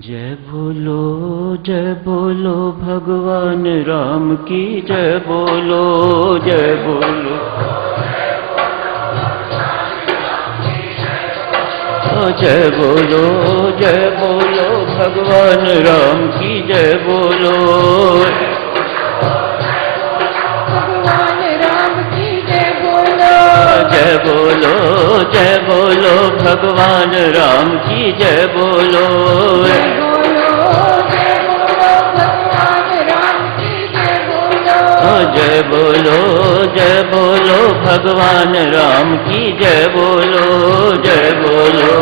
जय बोलो भगवान राम की जय बोलो जय बोलो। जय बोलो भगवान राम की जय बोलो। भगवान राम की जय बोलो। जय बोलो भगवान राम की जय बोलो। जय बोलो भगवान राम की जय बोलो। जय बोलो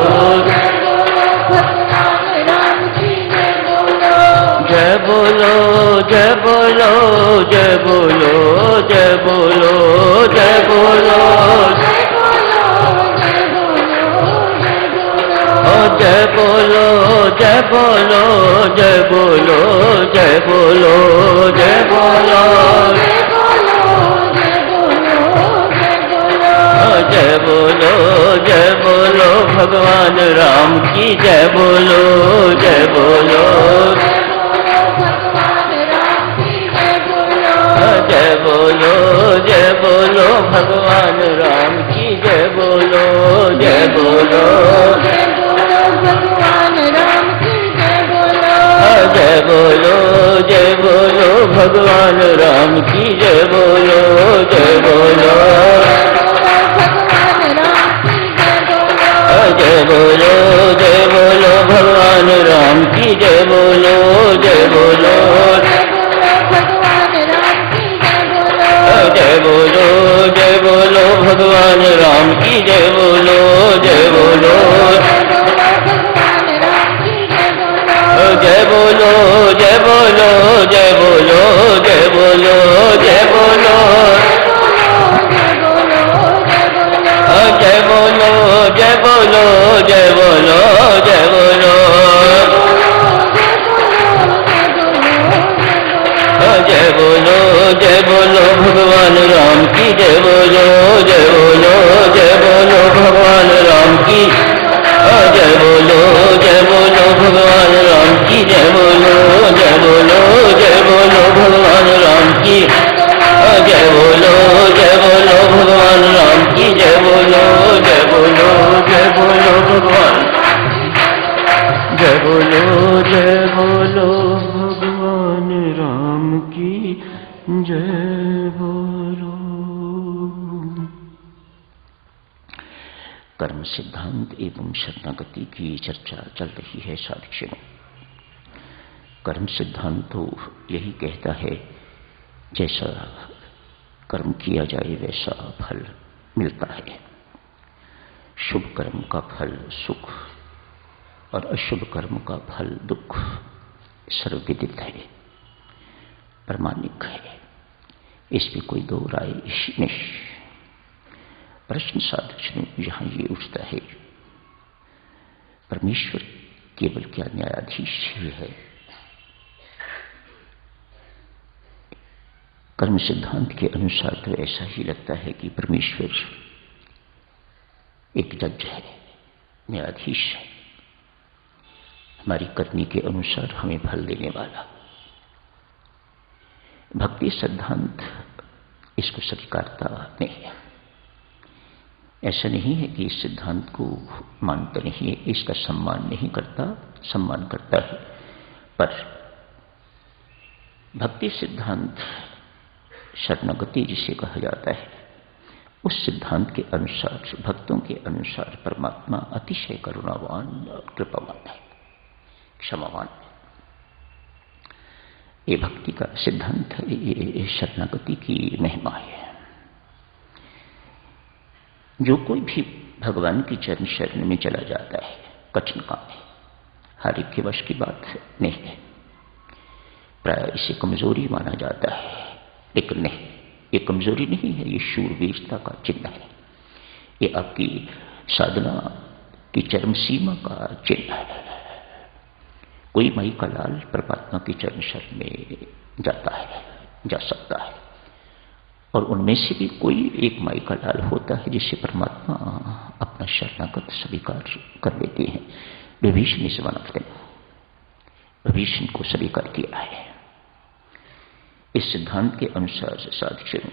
भगवान राम की जय बोलो। जय बोलो जय बोलो जय बोलो जय बोलो जय बोलो जय बोलो जय बोलो जय बोलो जय बोलो जय बोलो जय बोलो जय बोलो भगवान राम की जय बोलो। जय बोलो जय बोलो जय बोलो भगवान राम की जय बोलो। जय बोलो भगवान राम की जय बोलो। जय बोलो जय बोलो भगवान राम की जय बोलो। जय बोलो जय बोलो जय बोलो भगवान राम की जय बोलो। जय बोलो जय बोलो जय बोलो भगवान राम की जय बोलो। जय बोलो जय बोलो जय बोलो जय बोलो जय बोलो जय बोलो जय बोलो जय बोलो जय बोलो जय बोलो जय बोलो जय बोलो भगवान राम की जय बोलो। जय बोलो जय बोलो भगवान राम की जय बोलो जय बोलो भगवान राम की जय बोलो। जय बोलो जय बोलो भगवान राम की जय बोलो जय बोलो भगवान राम की जय बोलो। जय बोलो जय बोलो भगवान जय बोलो जय बोलो भगवान राम की जय बोलो। कर्म सिद्धांत एवं शरणागति की चर्चा चल रही है साथियों। कर्म सिद्धांत तो यही कहता है जैसा कर्म किया जाए वैसा फल मिलता है। शुभ कर्म का फल सुख और अशुभ कर्म का फल दुख सर्वविदित है, प्रमाणिक है। इस पर कोई दो राय नहीं। प्रश्न साधक यहां ये उठता है, परमेश्वर केवल क्या न्यायाधीश ही है? कर्म सिद्धांत के अनुसार तो ऐसा ही लगता है कि परमेश्वर एक जज है, न्यायाधीश है, हमारी करनी के अनुसार हमें फल देने वाला। भक्ति सिद्धांत इसको स्वीकारता नहीं है। ऐसा नहीं है कि इस सिद्धांत को मानता नहीं है, इसका सम्मान नहीं करता, सम्मान करता है। पर भक्ति सिद्धांत शरणागति जिसे कहा जाता है, उस सिद्धांत के अनुसार, भक्तों के अनुसार परमात्मा अतिशय करुणावान और कृपावान है, क्षमावान है। ये भक्ति का सिद्धांत है, ये शरणागति की महिमा है। जो कोई भी भगवान की चरण शरण में चला जाता है, कठिन काम है, हर एक के वश की बात नहीं है। प्राय इसे कमजोरी माना जाता है, लेकिन नहीं, ये कमजोरी नहीं है, ये शूरवीरता का चिन्ह है। ये आपकी साधना की चरम सीमा का चिन्ह है। कोई माई का लाल परमात्मा की चरण शरण में जाता है, जा सकता है, और उनमें से भी कोई एक माई का लाल होता है जिसे परमात्मा अपना शरणागत स्वीकार कर लेते हैं। विभीषण इसे बनाते हैं। विभीषण को स्वीकार किया है। इस सिद्धांत के अनुसार साधक,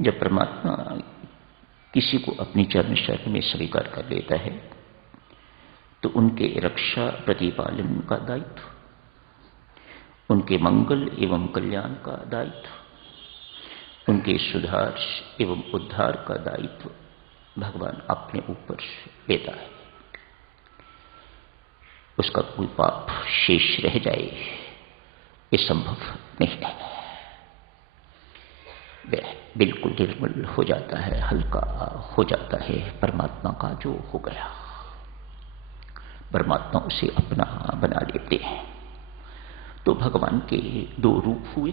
जब परमात्मा किसी को अपनी चरण शरण में स्वीकार कर लेता है तो उनके रक्षा प्रतिपालन का दायित्व, उनके मंगल एवं कल्याण का दायित्व, उनके सुधार एवं उद्धार का दायित्व भगवान अपने ऊपर लेता है। उसका कोई पाप शेष रह जाए ये संभव नहीं है। वह बिल्कुल निर्मल हो जाता है, हल्का हो जाता है। परमात्मा का जो हो गया, परमात्मा उसे अपना बना लेते हैं। तो भगवान के दो रूप हुए,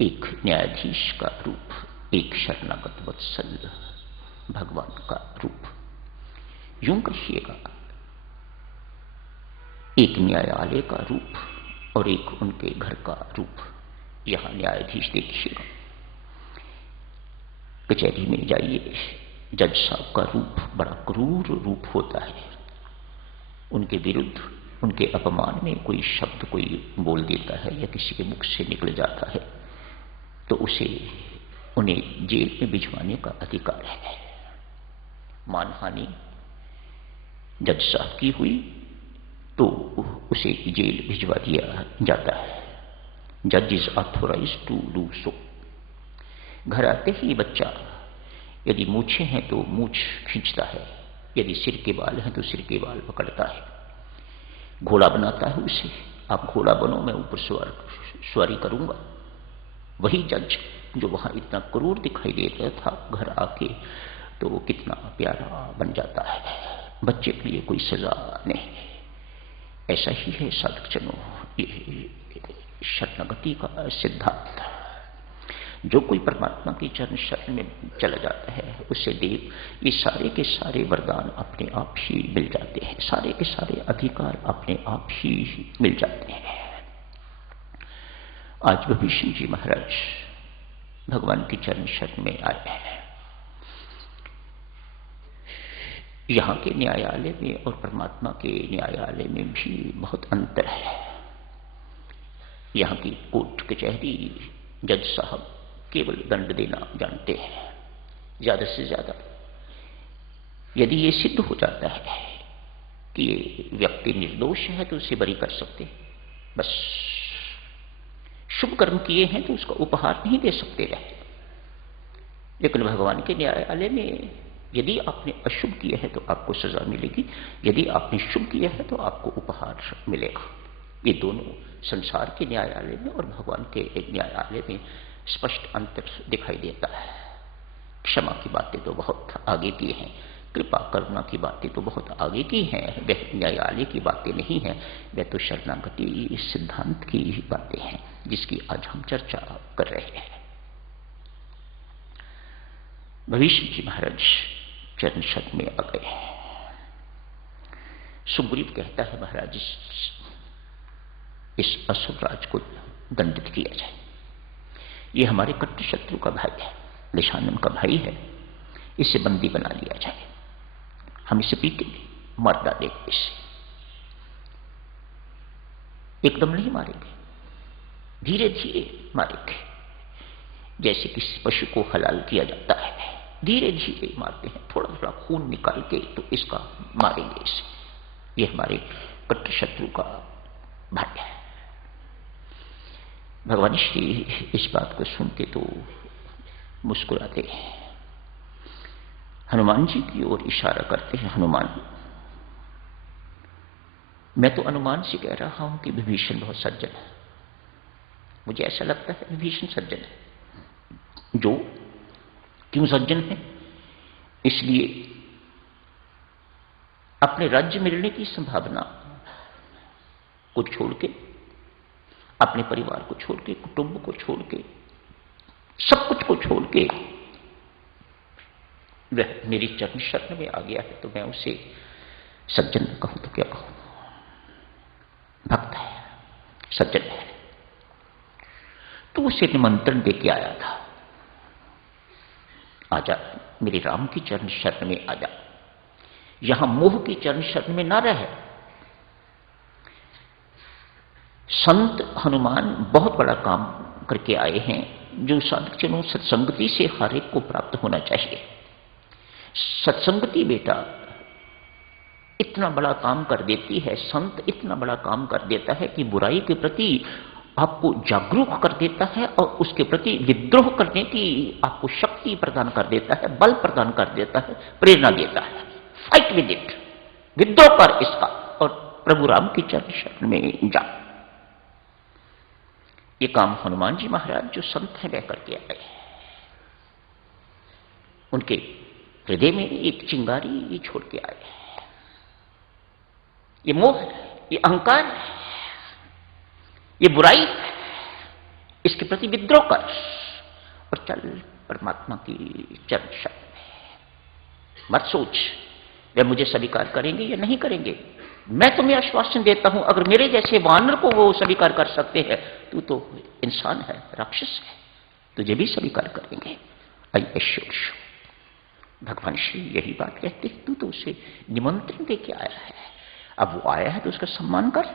एक न्यायाधीश का रूप, एक शरणागत वत्सल भगवान का रूप। यूं कहिएगा, एक न्यायालय का रूप और एक उनके घर का रूप। यहां न्यायाधीश देखिएगा, कचहरी में जाइए, जज साहब का रूप बड़ा क्रूर रूप होता है। उनके विरुद्ध, उनके अपमान में कोई शब्द कोई बोल देता है या किसी के मुख से निकल जाता है तो उन्हें जेल में भिजवाने का अधिकार है। मानहानि जज साहब की हुई तो उसे जेल भिजवा दिया जाता है। जज is authorize to do so. घर आते ही बच्चा, यदि मूछें हैं तो मूछ खींचता है, यदि सिर के बाल हैं तो सिर के बाल पकड़ता है, घोड़ा बनाता है उसे। आप घोड़ा बनो, मैं ऊपर सवारी करूंगा। वही जज जो वहां इतना क्रूर दिखाई देता था, घर आके तो कितना प्यारा बन जाता है। बच्चे के लिए कोई सजा नहीं। ऐसा ही है साधकजनों, ये शरणागति का सिद्धांत। जो कोई परमात्मा की चरण शरण में चला जाता है उसे देव ये सारे के सारे वरदान अपने आप ही मिल जाते हैं, सारे के सारे अधिकार अपने आप ही मिल जाते हैं। आज विभीषण जी महाराज भगवान की चरण शरण में आए हैं। यहां के न्यायालय में और परमात्मा के न्यायालय में भी बहुत अंतर है। यहां की कोर्ट कचहरी जज साहब केवल दंड देना जानते हैं, ज्यादा से ज्यादा। यदि ये सिद्ध हो जाता है कि ये व्यक्ति निर्दोष है तो उसे बरी कर सकते, बस। शुभ कर्म किए हैं तो उसका उपहार नहीं दे सकते रहे। लेकिन भगवान के न्यायालय में यदि आपने अशुभ किया है तो आपको सजा मिलेगी, यदि आपने शुभ किया है तो आपको उपहार मिलेगा। ये दोनों संसार के न्यायालय में और भगवान के न्यायालय में स्पष्ट अंतर दिखाई देता है। क्षमा की बातें तो बहुत आगे की हैं, कृपा करुणा की बातें तो बहुत आगे की हैं, वह न्यायालय की बातें नहीं हैं, वह तो शरणागति सिद्धांत की बातें हैं जिसकी आज हम चर्चा कर रहे हैं। विभीषण जी महाराज चरण शरण में आ गए। सुग्रीव कहता है, महाराज इस असुर राज को दंडित किया जाए। ये हमारे कट्टर शत्रु का भाई है, निशानन का भाई है, इसे बंदी बना लिया जाए। हम इसे पीटेंगे, मार डालेंगे इसे। एकदम नहीं मारेंगे, धीरे धीरे मारेंगे, जैसे किसी पशु को हलाल किया जाता है, धीरे धीरे मारते हैं, थोड़ा थोड़ा खून निकाल के तो इसका मारेंगे इसे। ये हमारे कट्टर शत्रु का भाई है। भगवान श्री इस बात को सुनते तो मुस्कुराते हैं, हनुमान जी की ओर इशारा करते हैं। हनुमान, मैं तो अनुमान से कह रहा हूं कि विभीषण बहुत सज्जन है। मुझे ऐसा लगता है विभीषण सज्जन है। जो क्यों सज्जन है? इसलिए अपने राज्य मिलने की संभावना को छोड़ के, अपने परिवार को छोड़ के, कुटुंब को छोड़ के, सब कुछ को छोड़ के वह मेरी चरण शरण में आ गया है, तो मैं उसे सज्जन कहूं तो क्या कहूं? भक्त है, सज्जन है। तो उसे निमंत्रण देके आया था, आजा मेरे राम की चरण शरण में आजा, यहां मोह की चरण शरण में ना रहे। संत हनुमान बहुत बड़ा काम करके आए हैं, जो साधकजनों सत्संगति से हर एक को प्राप्त होना चाहिए। सत्संगति बेटा इतना बड़ा काम कर देती है, संत इतना बड़ा काम कर देता है कि बुराई के प्रति आपको जागरूक कर देता है और उसके प्रति विद्रोह करने की आपको शक्ति प्रदान कर देता है, बल प्रदान कर देता है, प्रेरणा देता है। फाइट विद इट, विद्रोह कर इसका और प्रभु राम की चरण शरण में जा। ये काम हनुमान जी महाराज जो संत हैं वह करके आए हैं। उनके हृदय में एक चिंगारी छोड़ के आए हैं। ये मोह है, ये अहंकार है, ये बुराई है, इसके प्रति विद्रोह कर और चल परमात्मा की चरण शरण में। मत सोच वे मुझे स्वीकार करेंगे या नहीं करेंगे। मैं तुम्हें आश्वासन देता हूं, अगर मेरे जैसे वानर को वो स्वीकार कर सकते हैं, तू तो इंसान है, राक्षस है, तुझे भी स्वीकार करेंगे। I assure you. भगवान श्री यही बात कहते हैं, तू तो उसे निमंत्रण दे के आया है, अब वो आया है तो उसका सम्मान कर।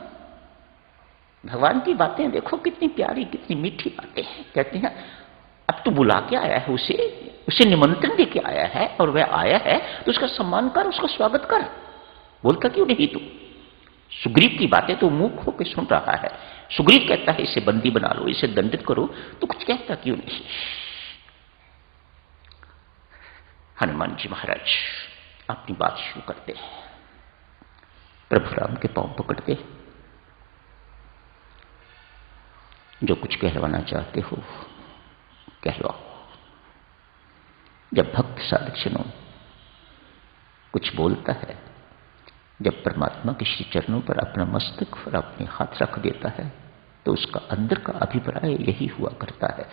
भगवान की बातें देखो कितनी प्यारी, कितनी मीठी बातें हैं। कहते हैं अब तू बुला के आया है, उसे निमंत्रण दे के आया है और वह आया है तो उसका सम्मान कर, उसका स्वागत कर। बोलता क्यों नहीं तू? सुग्रीव की बातें तो मुंह होकर सुन रहा है। सुग्रीव कहता है इसे बंदी बना लो, इसे दंडित करो, तो कुछ कहता क्यों नहीं? हनुमान जी महाराज अपनी बात शुरू करते हैं, प्रभु राम के पांव पकड़ते, जो कुछ कहलवाना चाहते हो कहलवाओ। जब भक्त साधकजनों कुछ बोलता है, जब परमात्मा के श्री चरणों पर अपना मस्तक और अपने हाथ रख देता है, तो उसका अंदर का अभिप्राय यही हुआ करता है,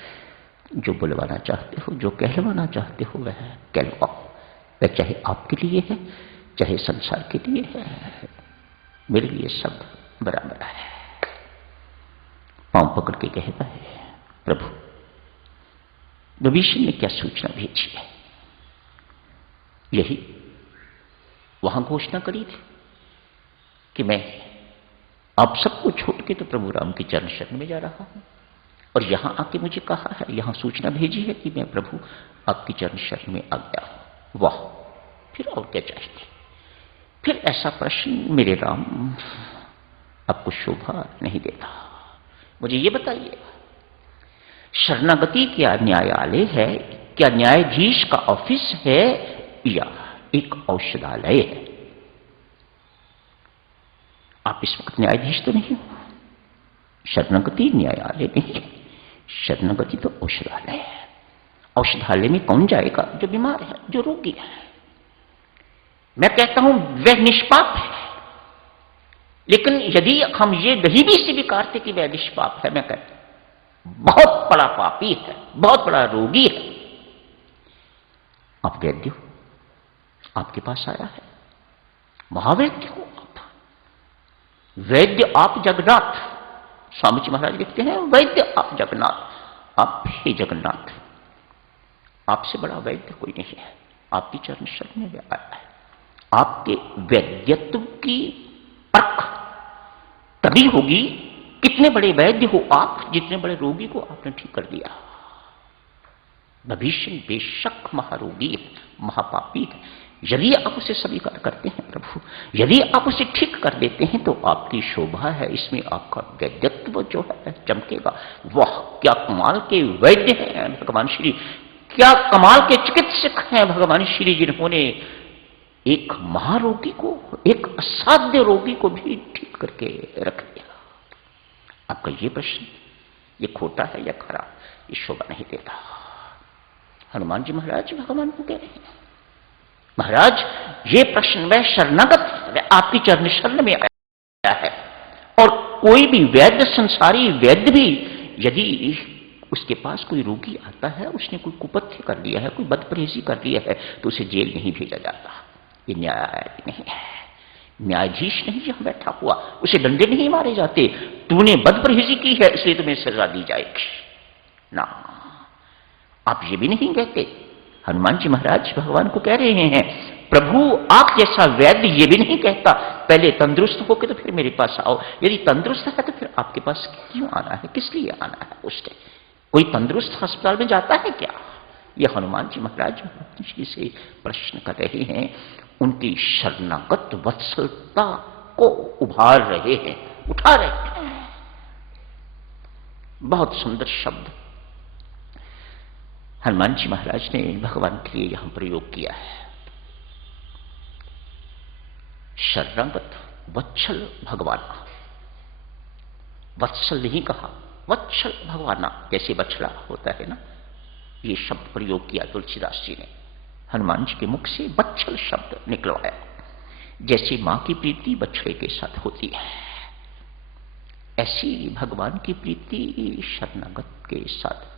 जो बुलवाना चाहते हो, जो कहलवाना चाहते हो वह कहलवाओ। वह चाहे आपके लिए है, चाहे संसार के लिए है, मेरे लिए सब बराबर है। पांव पकड़ के कहता है, प्रभु विभीषण ने क्या सूचना भेजी है? यही वहां घोषणा करी थी कि मैं आप सबको छोड़ के तो प्रभु राम की चरण शरण में जा रहा हूं, और यहां आके मुझे कहा है, यहां सूचना भेजी है कि मैं प्रभु आपकी चरण शरण में आ गया हूं। वाह, फिर और क्या चाहिए? फिर ऐसा प्रश्न मेरे राम आपको शोभा नहीं देता। मुझे ये बताइए, शरणागति क्या न्यायालय है? क्या न्यायाधीश का ऑफिस है या एक औषधालय है? आप इस वक्त न्यायाधीश तो नहीं हो। शरणागति न्यायालय नहीं है, शरणागति तो औषधालय है। औषधालय में कौन जाएगा? जो बीमार है, जो रोगी है। मैं कहता हूं वह निष्पाप है, लेकिन यदि हम ये नहीं भी स्वीकारते कि वह निष्पाप है, मैं कहता बहुत बड़ा पापी है, बहुत बड़ा रोगी है। आप वैद्य हो, आपके पास आया है, महावैद्य हो आप, वैद्य आप जगन्नाथ। स्वामी जी महाराज लिखते हैं, वैद्य आप जगन्नाथ, आप ही जगन्नाथ, आपसे बड़ा वैद्य कोई नहीं है। आपकी चरण शरण में आया है। आपके वैद्यत्व की परख तभी होगी, कितने बड़े वैद्य हो आप, जितने बड़े रोगी को आपने ठीक कर दिया। विभीषण बेशक महारोगी है, महापापी है। यदि आप उसे स्वीकार करते हैं प्रभु, यदि आप उसे ठीक कर देते हैं, तो आपकी शोभा है, इसमें आपका वैद्यत्व जो है चमकेगा। वाह, क्या कमाल के वैद्य हैं भगवान श्री, क्या कमाल के चिकित्सक हैं भगवान श्री, जिन्होंने एक महारोगी को, एक असाध्य रोगी को भी ठीक करके रख दिया। आपका ये प्रश्न, ये खोटा है या खरा, ये शोभा नहीं देता। हनुमान जी महाराज भगवान को कह रहे हैं, महाराज ये प्रश्न वह शरणागत, वह आपकी चरण शरण में आया है, और कोई भी वैद्य, संसारी वैद्य भी, यदि उसके पास कोई रोगी आता है, उसने कोई कुपथ्य कर लिया है, कोई बदपरहेजी कर लिया है, तो उसे जेल नहीं भेजा जाता। ये न्याय नहीं है, न्यायाधीश नहीं जहां बैठा हुआ, उसे डंडे नहीं मारे जाते। तूने बदपरहेजी की है इसलिए तुम्हें सजा दी जाएगी ना। आप ये भी नहीं कहते हनुमान जी महाराज भगवान को कह रहे हैं, प्रभु आप जैसा वैद्य ये भी नहीं कहता पहले तंदुरुस्त होकर तो फिर मेरे पास आओ। यदि तंदुरुस्त है तो फिर आपके पास क्यों आना है, किस लिए आना है? उसने कोई तंदुरुस्त अस्पताल में जाता है क्या? ये हनुमान जी महाराज जी से प्रश्न कर रहे हैं, उनकी शरणागत वत्सलता को उभार रहे हैं, उठा रहे हैं। बहुत सुंदर शब्द हनुमान जी महाराज ने भगवान के लिए यहां प्रयोग किया है। शरणागत वत्सल भगवाना, वत्सल नहीं कहा, वत्सल भगवाना, जैसे बछड़ा होता है ना, ये शब्द प्रयोग किया तुलसीदास जी ने। हनुमान जी के मुख से वत्सल शब्द निकलवाया, जैसे मां की प्रीति बछड़े के साथ होती है, ऐसी भगवान की प्रीति शरणागत के साथ।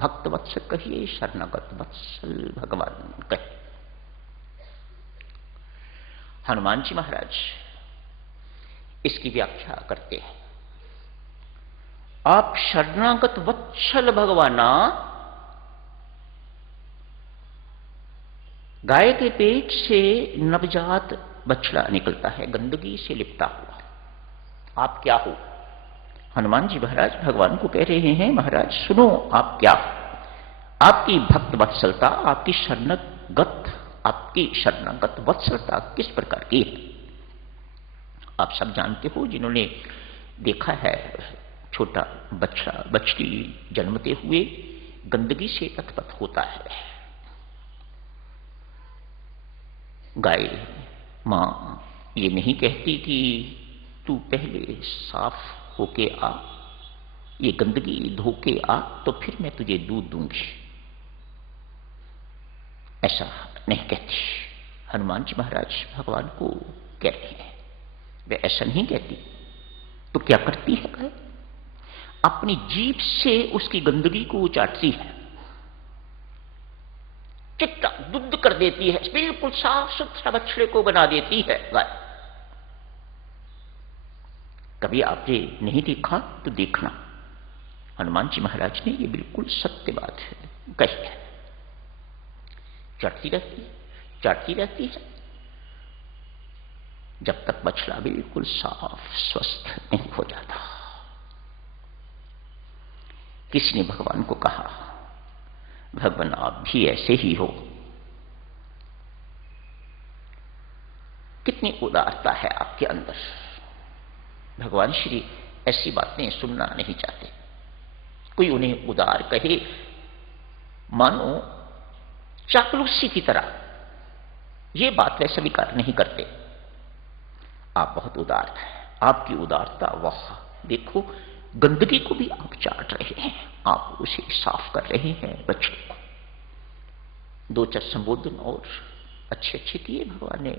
भक्त वत्सल कहिए, शरणागत वत्सल भगवान कहिए। हनुमान जी महाराज इसकी व्याख्या करते हैं, आप शरणागत वत्सल भगवाना, गाय के पेट से नवजात बछड़ा निकलता है, गंदगी से लिपटा हुआ, आप क्या हो? हनुमान जी महाराज भगवान को कह रहे हैं, महाराज सुनो, आप क्या हो? आपकी भक्त वत्सलता, आपकी शरणागत वत्सलता किस प्रकार की है? आप सब जानते हो, जिन्होंने देखा है छोटा बच्चा बछड़ी जन्मते हुए गंदगी से लथपथ होता है। गाय मां ये नहीं कहती कि तू पहले साफ होके आ, ये गंदगी धो के आ तो फिर मैं तुझे दूध दूंगी, ऐसा नहीं कहती। हनुमान जी महाराज भगवान को कह रहे हैं, वे ऐसा नहीं कहती। तो क्या करती है गाय? अपनी जीभ से उसकी गंदगी को चाटती है, चिट्टा दुग्ध कर देती है, बिल्कुल साफ सुथरा बछड़े को बना देती है गाय। कभी आपने नहीं देखा तो देखना, हनुमान जी महाराज ने ये बिल्कुल सत्य बात है कही है। चाटती रहती है जब तक बछड़ा बिल्कुल साफ स्वस्थ नहीं हो जाता। किसी ने भगवान को कहा, भगवान आप भी ऐसे ही हो, कितनी उदारता है आपके अंदर। भगवान श्री ऐसी बातें सुनना नहीं चाहते। कोई उन्हें उदार कहे मानो चापलूसी की तरह, ये बात वे स्वीकार नहीं करते। आप बहुत उदार हैं, आपकी उदारता, वाह देखो गंदगी को भी आप चाट रहे हैं, आप उसे साफ कर रहे हैं बच्चे को। दो चार संबोधन और अच्छे अच्छे किए भगवान ने,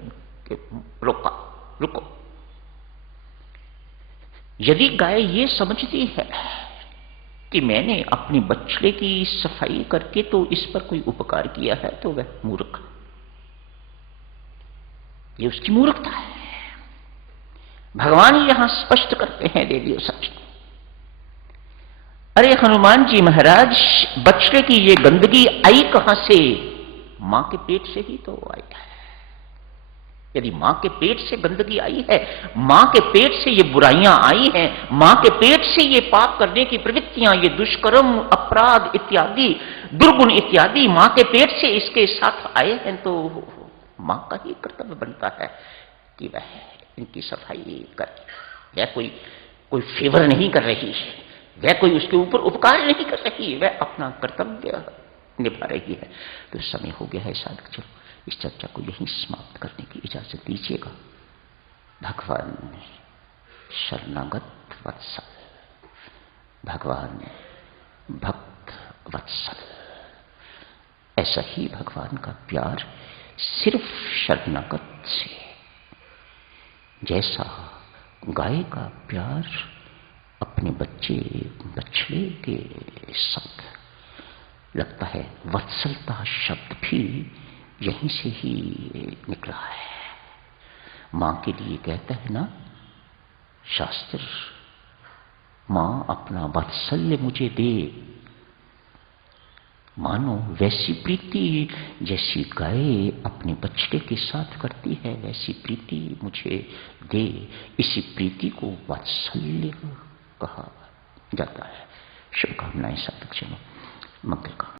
रुको। यदि गाय ये समझती है कि मैंने अपने बछड़े की सफाई करके तो इस पर कोई उपकार किया है, तो वह मूर्ख, ये उसकी मूर्खता है। भगवान यहां स्पष्ट करते हैं देवियों सच, अरे हनुमान जी महाराज बछड़े की ये गंदगी आई कहां से? मां के पेट से ही तो आई है। यदि मां के पेट से गंदगी आई है, मां के पेट से ये बुराइयां आई हैं, मां के पेट से ये पाप करने की प्रवृत्तियां, ये दुष्कर्म अपराध इत्यादि दुर्गुण इत्यादि मां के पेट से इसके साथ आए हैं, तो मां का ही कर्तव्य बनता है कि वह इनकी सफाई करे। वह कोई फेवर नहीं कर रही है, वह कोई उसके ऊपर उपकार नहीं कर रही है, वह अपना कर्तव्य निभा रही है। तो समय हो गया है साधक, चलो इस चर्चा को यहीं समाप्त करने की इजाजत दीजिएगा। भगवान शरणागत वत्सल, भगवान भक्त वत्सल, ऐसा ही भगवान का प्यार सिर्फ शरणागत से, जैसा गाय का प्यार अपने बछड़े के साथ लगता है, वत्सलता शब्द भी यहीं से ही निकला है। मां के लिए कहता है ना शास्त्र, मां अपना वात्सल्य मुझे दे, मानो वैसी प्रीति जैसी गाय अपने बछड़े के साथ करती है, वैसी प्रीति मुझे दे। इसी प्रीति को वात्सल्य कहा जाता है। शुभकामनाएं साधक जनों, मंगल का